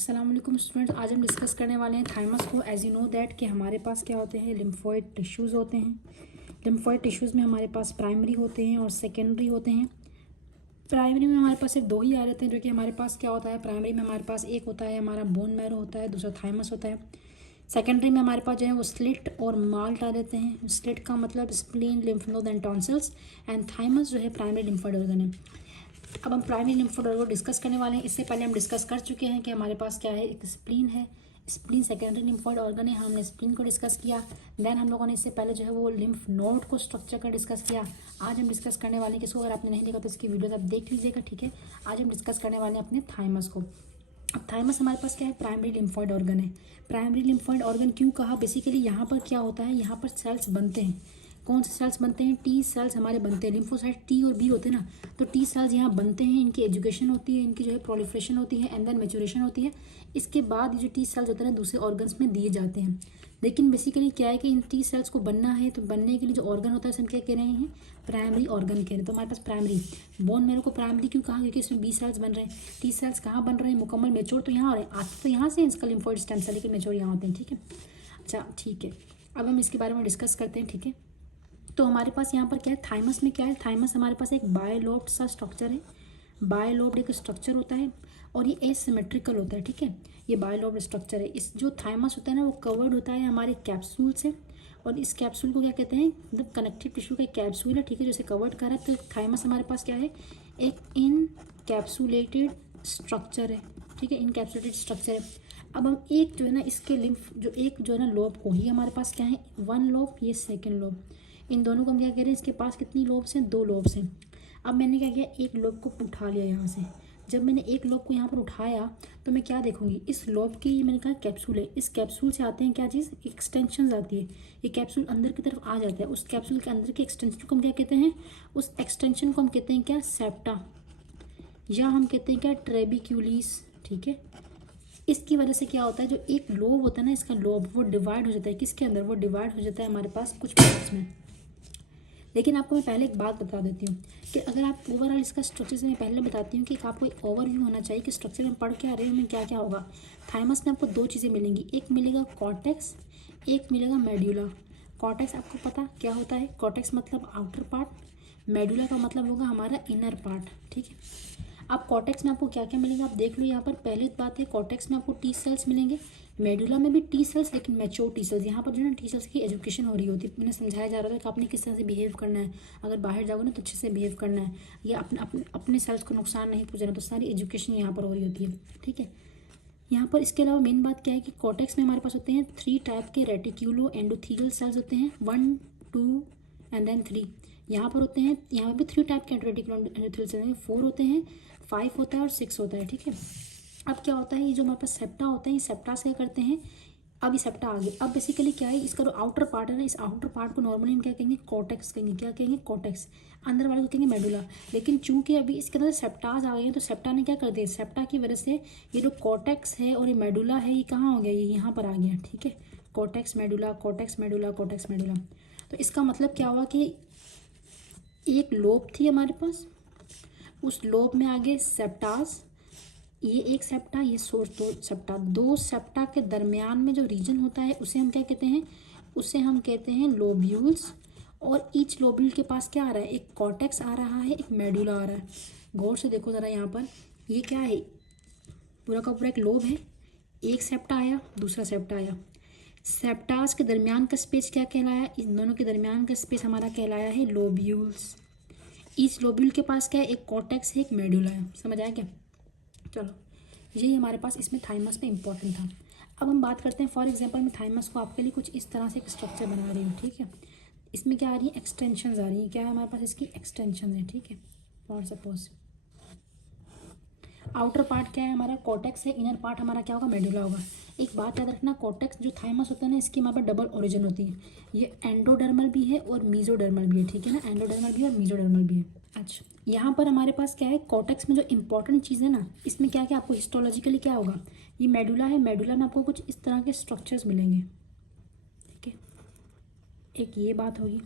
अस्सलाम वालेकुम स्टूडेंट्स, आज हम डिस्कस करने वाले हैं थाइमस को। एज यू नो दैट कि हमारे पास क्या होते हैं, लिम्फोइड टिश्यूज़ होते हैं। लिम्फोइड टिश्यूज़ में हमारे पास प्राइमरी होते हैं और सेकेंडरी होते हैं। प्राइमरी में हमारे पास सिर्फ दो ही आ रहे हैं, जो कि हमारे पास क्या होता है, प्राइमरी में हमारे पास एक होता है हमारा बोन मैरो होता है, दूसरा थाइमस होता है। सेकेंडरी में हमारे पास जो है वो स्लिट और माल्ट आ जाते हैं। स्लिट का मतलब spleen, lymph node and tonsils, and thymus जो है प्राइमरी लिम्फोइड ऑर्गन है। अब हम प्राइमरी लिम्फोइड ऑर्गन को डिस्कस करने वाले हैं। इससे पहले हम डिस्कस कर चुके हैं कि हमारे पास क्या है, एक स्प्लीन है। स्प्लीन सेकेंडरी लिम्फोइड ऑर्गन है, हमने स्प्लीन को डिस्कस किया। देन हम लोगों ने इससे पहले जो है वो लिम्फ नोड को स्ट्रक्चर का डिस्कस किया। आज हम डिस्कस करने वाले हैं किसको, अगर आपने नहीं देखा तो इसकी वीडियोस आप देख लीजिएगा, ठीक है। आज हम डिस्कस करने वाले हैं अपने थाइमस को। अब थाइमस हमारे पास क्या है, प्राइमरी लिम्फोइड ऑर्गन है। प्राइमरी लिम्फोइड ऑर्गन क्यों कहा, बेसिकली यहाँ पर क्या होता है, यहाँ पर सेल्स बनते हैं। कौन से सेल्स बनते हैं, टी सेल्स हमारे बनते हैं। लिम्फोसाइट टी और बी होते हैं ना, तो टी सेल्स यहाँ बनते हैं। इनकी एजुकेशन होती है, इनकी जो है प्रोलिफरेशन होती है, एंड देन मैच्योरेशन होती है। इसके बाद जो टी सेल्स होते हैं दूसरे ऑर्गन्स में दिए जाते हैं। लेकिन बेसिकली क्या है कि इन टी सेल्स को बनना है, तो बनने के लिए जो ऑर्गन होता है उसे हम क्या कह रहे हैं, प्राइमरी ऑर्गन कह रहे हैं। तो हमारे पास प्राइमरी बोन मैरो को प्राइमरी क्यों कहा, क्योंकि इसमें बी सेल्स बन रहे हैं। टी सेल्स कहाँ बन रहे हैं, मुकम्मल मेच्योर तो यहाँ हो रहे हैं, आते तो यहाँ से इसका लिम्फोइड स्टेम सेल, लेकिन मेच्योर यहाँ होते हैं, ठीक है। अच्छा ठीक है, अब हम इसके बारे में डिस्कस करते हैं, ठीक है। तो हमारे पास यहाँ पर क्या है, थाइमस में क्या है, थाइमस हमारे पास एक बायलोब्ड सा स्ट्रक्चर है। बायलोब्ड एक स्ट्रक्चर होता है और ये एसिमेट्रिकल होता है, ठीक है। ये बायलोब्ड स्ट्रक्चर है। इस जो थाइमस होता है ना, वो कवर्ड होता है हमारे कैप्सूल से, और इस कैप्सूल को क्या कहते हैं, मतलब कनेक्टिव टिश्यू का कैप्सूल है, ठीक है, जैसे कवर्ड कर रहा है। तो थाइमस हमारे पास क्या है, एक इनकैप्सुलेटेड स्ट्रक्चर है, ठीक है, इनकैप्सुलेटेड स्ट्रक्चर है। अब हम एक जो है ना, इसके लिम्फ जो एक जो है ना लोब को ही हमारे पास क्या है, वन लोब, ये सेकेंड लोब, इन दोनों को हम क्या कह रहे हैं, इसके पास कितनी लोब्स हैं, दो लोब्स हैं। अब मैंने क्या किया, एक लोब को उठा लिया यहाँ से। जब मैंने एक लोब को यहाँ पर उठाया तो मैं क्या देखूंगी, इस लोब की मैंने कहा कैप्सूल है, इस कैप्सूल से आते हैं क्या चीज़, एक्सटेंशन आती है। ये कैप्सूल अंदर की तरफ आ जाता है, उस कैप्सूल के अंदर के एक्सटेंशन को हम क्या कहते हैं, उस एक्सटेंशन को हम कहते हैं क्या, सेप्टा, या हम कहते हैं क्या, ट्रेबिक्यूलिस, ठीक है। इसकी वजह से क्या होता है, जो एक लोब होता है ना, इसका लोब वो डिवाइड हो जाता है, किसके अंदर, वो डिवाइड हो जाता है हमारे पास कुछ पार्ट्स में। लेकिन आपको मैं पहले एक बात बता देती हूँ कि अगर आप ओवरऑल इसका स्ट्रक्चर से मैं पहले बताती हूँ कि आपको एक ओवरव्यू होना चाहिए कि स्ट्रक्चर में पढ़ के आ रहे हो, में क्या क्या होगा। थाइमस में आपको दो चीज़ें मिलेंगी, एक मिलेगा कॉर्टेक्स, एक मिलेगा मेड्यूला। कॉर्टेक्स आपको पता क्या होता है, कॉर्टेक्स मतलब आउटर पार्ट, मेडुला का मतलब होगा हमारा इनर पार्ट, ठीक है। अब कॉर्टेक्स में आपको क्या क्या मिलेगा, आप देख लो यहाँ पर। पहली बात है, कॉर्टेक्स में आपको टी सेल्स मिलेंगे, मेडुला में भी टी सेल्स, लेकिन मैच्योर टी सेल्स। यहाँ पर जो है ना टी सेल्स की एजुकेशन हो रही होती है, मैंने समझाया जा रहा था कि आपने किस तरह से बिहेव करना है, अगर बाहर जाओगे ना तो अच्छे से बिहेव करना है, या अपने सेल्स को नुकसान नहीं पहुँचाना, तो सारी एजुकेशन यहाँ पर हो रही होती है, ठीक है। यहाँ पर इसके अलावा मेन बात क्या है कि कॉर्टेक्स में हमारे पास होते हैं 3 टाइप के रेटिक्यूलो एंडोथीलियल सेल्स होते हैं, 1, 2 एंड देन 3। यहाँ पर होते हैं, यहाँ पर भी 3 टाइप के रेटिक्यूलो एंडोथीलियल सेल्स हैं, 4 होते हैं, 5 होता है और 6 होता है, ठीक है। अब क्या होता है, ये जो हमारे पास सेप्टा होता है, ये सेप्टा से क्या करते हैं, अब ये सेप्टा आ गए। अब बेसिकली क्या है, इसका जो आउटर पार्ट है ना, इस आउटर पार्ट को नॉर्मली हम क्या कहेंगे, कॉर्टेक्स कहेंगे, क्या कहेंगे, कॉर्टेक्स। अंदर वाले को कहेंगे मेडुला। लेकिन चूंकि अभी इसके अंदर सेप्टाज आ गए हैं, तो सेप्टा ने क्या कर दिया, सेप्टा की वजह से ये जो कॉर्टेक्स है और ये मेडुला है, ये कहाँ हो गया, ये यहाँ पर आ गया, ठीक है। Cortex medulla, cortex medulla, cortex medulla. तो इसका मतलब क्या हुआ कि एक लोब थी हमारे पास, उस लोब में आगे सेप्टास, ये एक सेप्टा, ये सोर्स, दो सेप्टा, दो सेप्टा के दरमियान में जो रीजन होता है उसे हम क्या कहते हैं, उसे हम कहते हैं लोब्यूल्स। और ईच लोब्यूल के पास क्या आ रहा है, एक कॉर्टेक्स आ रहा है, एक मेडुला आ रहा है। गौर से देखो ज़रा यहाँ पर, ये क्या है, पूरा का पूरा एक लोब है, एक सेप्टा आया, दूसरा सेप्टा आया। सेप्टास के दरमियान का स्पेस क्या कहलाया, इन दोनों के दरमियान का स्पेस हमारा कहलाया है लोब्यूल्स। ईच लोब्यूल के पास क्या है, एक कॉर्टेक्स है, एक मेडुला है। समझ आया क्या, चलो यही हमारे पास इसमें थाइमस में इंपॉर्टेंट था। अब हम बात करते हैं, फॉर एग्जांपल मैं थाइमस को आपके लिए कुछ इस तरह से एक स्ट्रक्चर बना रही हूँ, ठीक है। इसमें क्या आ रही है, एक्सटेंशंस आ रही है, क्या है हमारे पास, इसकी एक्सटेंशन है, ठीक है। फॉर सपोज आउटर पार्ट क्या है हमारा, कॉर्टेक्स है, इनर पार्ट हमारा क्या होगा, मेडुला होगा। एक बात याद रखना, कॉर्टेक्स जो थाइमस होता है ना, इसकी हमारे पास डबल ओरिजिन होती है, ये एंडोडर्मल भी है और मीजोडर्मल भी है, ठीक है ना, एंडोडर्मल भी है और मीजोडर्मल भी है। अच्छा, यहाँ पर हमारे पास क्या है, कॉर्टेक्स में जो इंपॉर्टेंट चीज़ है ना, इसमें क्या क्या आपको हिस्टोलॉजिकली क्या होगा, ये मेडुला है, मेडुला में आपको कुछ इस तरह के स्ट्रक्चर्स मिलेंगे, ठीक है। एक ये बात होगी,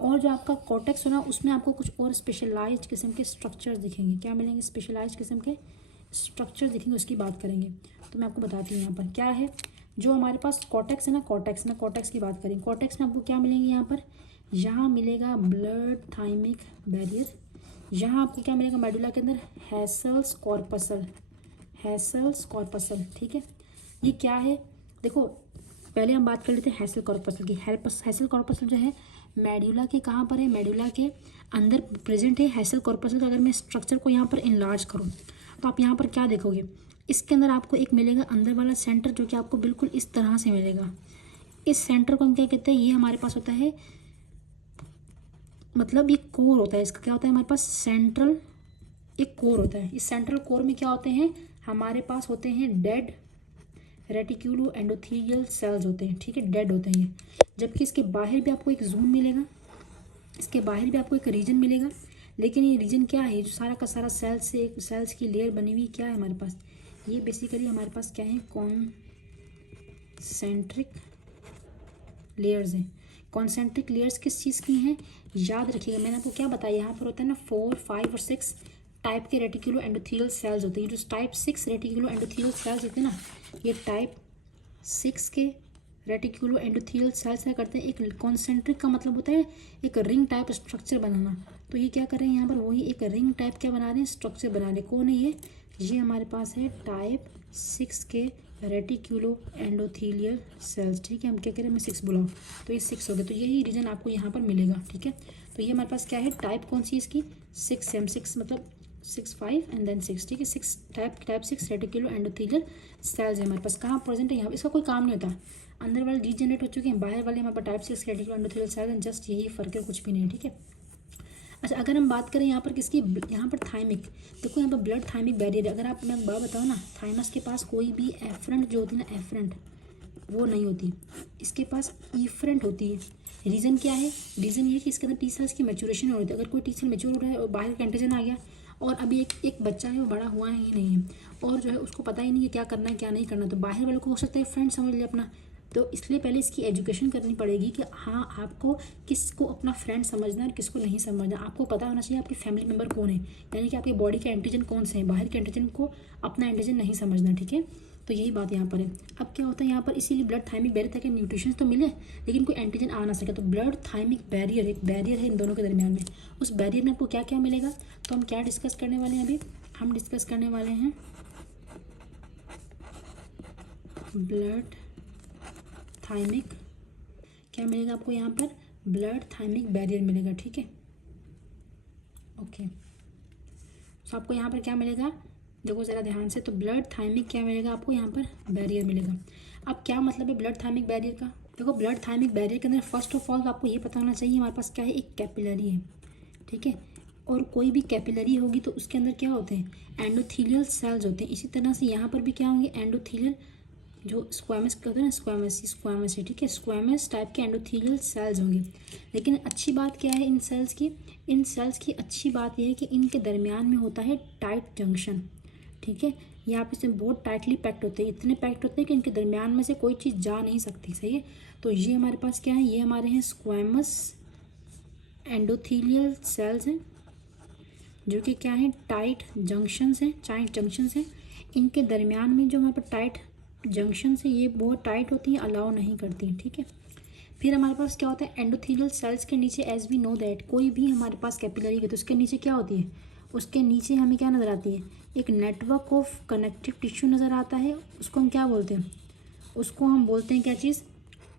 और जो आपका कॉर्टेक्स हो ना, उसमें आपको कुछ और स्पेशलाइज्ड किस्म के स्ट्रक्चर्स दिखेंगे, क्या मिलेंगे, स्पेशलाइज्ड किस्म के स्ट्रक्चर दिखेंगे, उसकी बात करेंगे। तो मैं आपको बताती हूँ यहाँ पर क्या है। जो हमारे पास कॉर्टेक्स है ना, कॉर्टेक्स में, कॉर्टेक्स की बात करें, कॉर्टेक्स में आपको क्या मिलेंगे यहाँ पर, यहाँ मिलेगा ब्लड थाइमिक बैरियर, यहाँ आपको क्या मिलेगा मेडुला के अंदर, हैसल्स कॉर्पसल, हैसल्स कॉर्पसल। ठीक है, ये क्या है देखो, पहले हम बात कर लेते हैं हैसल कॉर्पसल की। हैसल कॉर्पसल जो है मेडुला के कहाँ पर है, मेडुला के अंदर प्रेजेंट है हैसल कॉर्पसल का। अगर मैं स्ट्रक्चर को यहाँ पर इनलार्ज करूँ तो आप यहाँ पर क्या देखोगे, इसके अंदर आपको एक मिलेगा अंदर वाला सेंटर, जो कि आपको बिल्कुल इस तरह से मिलेगा। इस सेंटर को हम क्या कहते हैं, ये हमारे पास होता है, मतलब ये कोर होता है, इसका क्या होता है हमारे पास सेंट्रल, एक कोर होता है। इस सेंट्रल कोर में क्या होते हैं हमारे पास, होते हैं डेड रेटिक्यूलो एंडोथेलियल सेल्स होते हैं। ठीक है, डेड होते हैं ये। जबकि इसके बाहर भी आपको एक जोन मिलेगा, इसके बाहर भी आपको एक रीजन मिलेगा, लेकिन ये रीजन क्या है, जो सारा का सारा सेल्स से, एक सेल्स की लेयर बनी हुई क्या है हमारे पास, ये बेसिकली हमारे पास क्या है, कॉन्सेंट्रिक लेयर्स हैं। कॉन्सेंट्रिक लेयर्स किस चीज़ की हैं, याद रखिएगा मैंने आपको क्या बताया, यहाँ पर होता है ना 4, 5 और 6 टाइप के रेटिक्यूलो एंडोथेलियल सेल्स होते हैं। जो टाइप 6 रेटिक्यूलो एंडोथेलियल सेल्स होते हैं ना, ये टाइप 6 के रेटिक्यूलो एंडोथेलियल सेल्स क्या करते हैं, एक कॉन्सेंट्रिक का मतलब होता है एक रिंग टाइप स्ट्रक्चर बनाना। तो ये क्या कर रहे हैं यहाँ पर, वही एक रिंग टाइप क्या बना रहे हैं, स्ट्रक्चर बना रहे हैं। कौन है ये हमारे पास है टाइप 6 के रेटिक्यूलो एंडोथेलियल सेल्स। ठीक है, हम क्या करें, मैं 6 बुलाऊँ तो ये 6 हो गए, तो यही रीजन आपको यहाँ पर मिलेगा। ठीक है, तो ये हमारे पास क्या है, टाइप कौन सी इसकी, 6 6 मतलब 6 5 एंड देन 6। ठीक है, 6 टाइप 6 रेटिक्यूलो एंडोथेलियल सेल्स है हमारे पास। कहाँ प्रेजेंट है, यहाँ इसका कोई काम नहीं होता, अंदर वाले डीजनरेट हो चुके हैं, बाहर वाले हमारे पास टाइप 6 रेटिक्यूलो एंडोथेलियल सेल्स हैं, जस्ट यही फर्क है, कुछ भी नहीं। ठीक है, अच्छा अगर हम बात करें यहाँ पर किसकी, यहाँ पर थाइमिक, देखो यहाँ पर ब्लड थाइमिक बैरियर है। अगर आप, मैं बात बताऊँ ना, थाइमस के पास कोई भी एफरेंट जो होती है ना, एफरेंट वो नहीं होती, इसके पास ईफरेंट होती है। रीज़न क्या है, रीज़न ये है कि इसके अंदर टी सेल्स की मैच्योरेशन हो रही है। अगर कोई टी सेल मैच्योर हो रहा है और बाहर का एंटीजन आ गया, और अभी एक बच्चा है वो बड़ा हुआ ही नहीं है, और जो है उसको पता ही नहीं है क्या करना है क्या नहीं करना, तो बाहर वाले को हो सकता है फ्रेंड समझ ले अपना। तो इसलिए पहले इसकी एजुकेशन करनी पड़ेगी कि हाँ आपको किसको अपना फ्रेंड समझना है और किसको नहीं समझना। आपको पता होना चाहिए आपके फैमिली मेम्बर कौन है, यानी कि आपके बॉडी के एंटीजन कौन से हैं, बाहर के एंटीजन को अपना एंटीजन नहीं समझना। ठीक है, तो यही बात यहाँ पर है। अब क्या होता है यहाँ पर, इसीलिए ब्लड थाइमिक बैरियर ताकि न्यूट्रिशन तो मिले लेकिन कोई एंटीजन आ ना सके, तो ब्लड थाइमिक बैरियर एक बैरियर है इन दोनों के दरमियान में। उस बैरियर में आपको क्या क्या मिलेगा, तो हम क्या डिस्कस करने वाले हैं अभी, हम डिस्कस करने वाले हैं ब्लड थाइमिक, क्या मिलेगा आपको यहाँ पर, ब्लड थाइमिक बैरियर मिलेगा। ठीक है, ओके, तो आपको यहाँ पर क्या मिलेगा, देखो ज़रा ध्यान से, तो ब्लड थाइमिक क्या मिलेगा आपको यहाँ पर, बैरियर मिलेगा। अब क्या मतलब है ब्लड थाइमिक बैरियर का, देखो ब्लड थाइमिक बैरियर के अंदर फर्स्ट ऑफ ऑल आपको ये पता होना चाहिए हमारे पास क्या है, एक कैपिलरी है। ठीक है, और कोई भी कैपिलरी होगी तो उसके अंदर क्या होते हैं, एंडोथेलियल सेल्स होते हैं। इसी तरह से यहाँ पर भी क्या होंगे, एंडोथेलियल, जो स्क्वामस का होता है ना, स्क्वामस है। ठीक है, स्क्वामस टाइप के एंडोथेलियल सेल्स होंगे। लेकिन अच्छी बात क्या है इन सेल्स की अच्छी बात यह है कि इनके दरमियान में होता है टाइट जंक्शन। ठीक है, यहाँ पे से बहुत टाइटली पैक्ड होते हैं, इतने पैक्ड होते हैं कि इनके दरमियान में से कोई चीज़ जा नहीं सकती। सही है, तो ये हमारे पास क्या है, ये हमारे हैं स्क्वामस एंडोथेलियल सेल्स हैं, जो कि क्या है, टाइट जंक्शंस हैं। इनके दरमियान में जो हमारे पास टाइट जंक्शन है, ये बहुत टाइट होती हैं, अलाउ नहीं करती। ठीक है, फिर हमारे पास क्या होता है, एंडोथेलियल सेल्स के नीचे, एज वी नो दैट, कोई भी हमारे पास कैपिलरी है तो उसके नीचे क्या होती है, उसके नीचे हमें क्या नज़र आती है, एक नेटवर्क ऑफ कनेक्टिव टिश्यू नज़र आता है। उसको हम क्या बोलते हैं, उसको हम बोलते हैं क्या चीज़,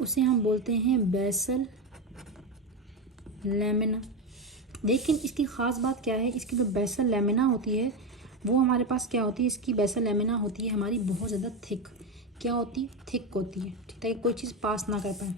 उसे हम बोलते हैं बेसल लैमिना। लेकिन इसकी ख़ास बात क्या है, इसकी जो बेसल लैमिना होती है वो हमारे पास क्या होती है, इसकी बेसल लैमिना होती है हमारी बहुत ज़्यादा थिक, क्या होती है, थिक होती है, ठीक है, कोई चीज़ पास ना कर पाए।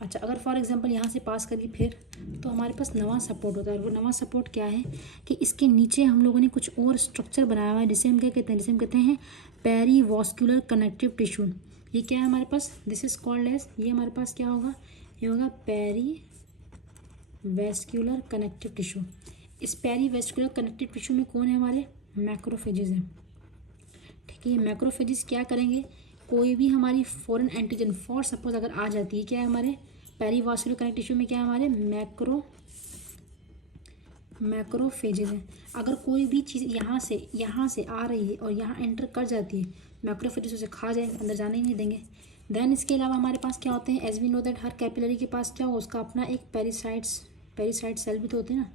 अच्छा, अगर फॉर एग्जांपल यहाँ से पास करिए फिर, तो हमारे पास नवा सपोर्ट होता है। और वो नवा सपोर्ट क्या है कि इसके नीचे हम लोगों ने कुछ और स्ट्रक्चर बनाया हुआ है, जिसे हम क्या कहते हैं, जिसे हम कहते हैं पेरीवास्कुलर कनेक्टिव टिश्यू। ये क्या है हमारे पास, दिस इज कॉल्ड एज, ये हमारे पास क्या होगा, ये होगा पेरीवास्कुलर कनेक्टिव टिश्यू। इस पेरीवास्कुलर कनेक्टिव टिश्यू में कौन है, हमारे मैक्रोफेजेस हैं। ठीक है, ये मैक्रोफेजेस क्या करेंगे, कोई भी हमारी फॉरेन एंटीजन फॉर सपोज अगर आ जाती है, क्या है हमारे पेरीवास्कुलर कनेक्टिव टिश्यू में, क्या है हमारे मैक्रोफेजेस हैं। अगर कोई भी चीज़ यहाँ से आ रही है और यहाँ एंटर कर जाती है मैक्रोफेजेस उसे खा जाएंगे, अंदर जाने ही नहीं देंगे। देन इसके अलावा हमारे पास क्या होते हैं, एज वी नो दैट हर कैपिलरी के पास क्या हो, उसका अपना एक पेरिसाइट सेल भी तो होते हैं ना।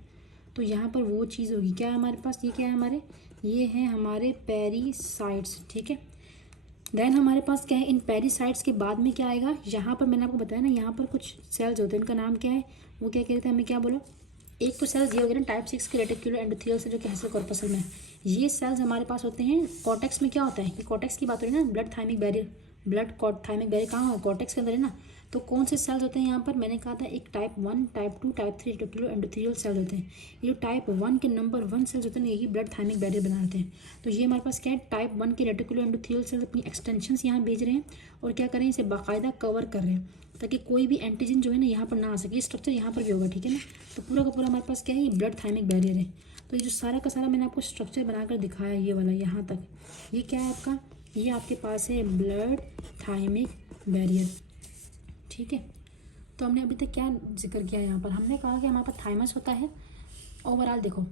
तो यहाँ पर वो चीज़ होगी, क्या है हमारे पास, ये क्या है हमारे, ये हैं हमारे पेरिसाइट्स, ठीक है। देन हमारे पास क्या है, इन पेरिसाइट्स के बाद में क्या आएगा, यहाँ पर मैंने आपको बताया ना, यहाँ पर कुछ सेल्स होते हैं, उनका नाम क्या है, वो क्या कहते हैं, हमें क्या बोलो, एक तो सेल्स ये हो गए ना टाइप 6 के रेटिकुलर एंडोथेलियल से जो कि हेस्टर कॉर्पसल में है। ये सेल्स हमारे पास होते हैं कॉर्टेक्स में। क्या होता है, ये कॉर्टेक्स की बात हो रही है ना, blood thymic barrier, thymic barrier कहाँ है, कॉर्टेक्स के अंदर है ना। तो कौन से सेल्स होते हैं यहाँ पर, मैंने कहा था एक type 1, type 2, type 3 reticular endothelial cell होते हैं। ये जो टाइप 1 के नंबर 1 सेल्स होते हैं ना, यही ब्लड थाइमिक बैरियर बनाते हैं। तो ये हमारे पास क्या है, टाइप 1 के रेटिकुलर एंडोथेलियल सेल्स अपनी एक्सटेंशंस यहाँ भेज रहे हैं और क्या कर रहे हैं, इसे बाकायदा कवर कर रहे हैं ताकि कोई भी एंटीजन जो है ना यहाँ पर ना आ सके। स्ट्रक्चर यहाँ पर भी होगा, ठीक है ना। तो पूरा का पूरा हमारे पास क्या है, ये ब्लड थाइमिक बैरियर है। तो ये जो सारा का सारा मैंने आपको स्ट्रक्चर बनाकर दिखाया, ये वाला यहाँ तक, ये क्या है आपका, ये आपके पास है ब्लड थाइमिक बैरियर, ठीक है। तो हमने अभी तक क्या जिक्र किया, यहाँ पर हमने कहा कि हमारे पास थाइमस होता है। ओवरऑल देखो